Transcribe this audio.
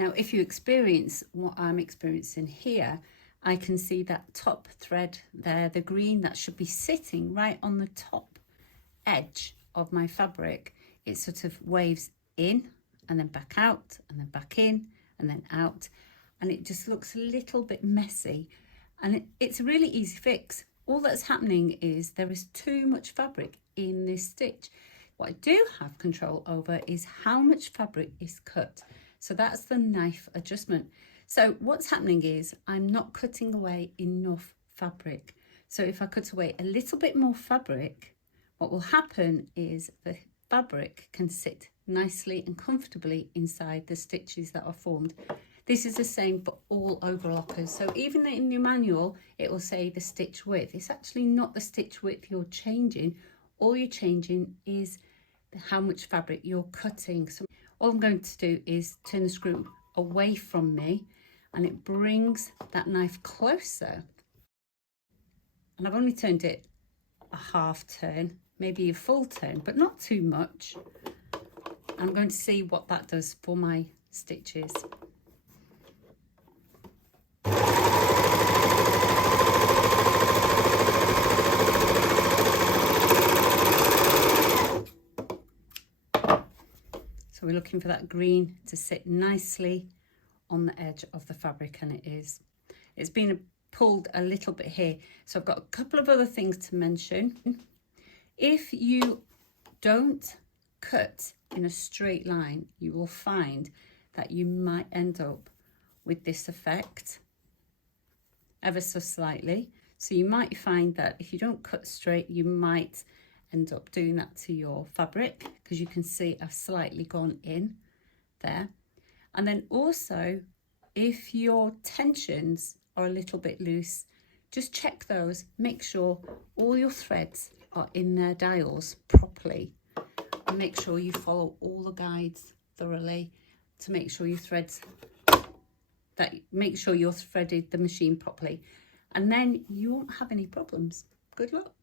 Now, if you experience what I'm experiencing here, I can see that top thread there, the green that should be sitting right on the top edge of my fabric. It sort of waves in and then back out and then back in and then out. And it just looks a little bit messy. And it's a really easy fix. All that's happening is there is too much fabric in this stitch. What I do have control over is how much fabric is cut. So that's the knife adjustment. So what's happening is I'm not cutting away enough fabric. So if I cut away a little bit more fabric, what will happen is the fabric can sit nicely and comfortably inside the stitches that are formed. This is the same for all overlockers. So even in your manual, it will say the stitch width. It's actually not the stitch width you're changing. All you're changing is how much fabric you're cutting. So all I'm going to do is turn the screw away from me, and it brings that knife closer. And I've only turned it a half turn, maybe a full turn, but not too much. I'm going to see what that does for my stitches. So we're looking for that green to sit nicely on the edge of the fabric, and it is. It's been pulled a little bit here. So I've got a couple of other things to mention. If you don't cut in a straight line, you will find that you might end up with this effect ever so slightly. So you might find that if you don't cut straight, you might end up doing that to your fabric, because you can see I've slightly gone in there. And then also, if your tensions are a little bit loose, just check those, make sure all your threads are in their dials properly, and make sure you follow all the guides thoroughly to make sure you've threaded the machine properly, and then you won't have any problems. Good luck.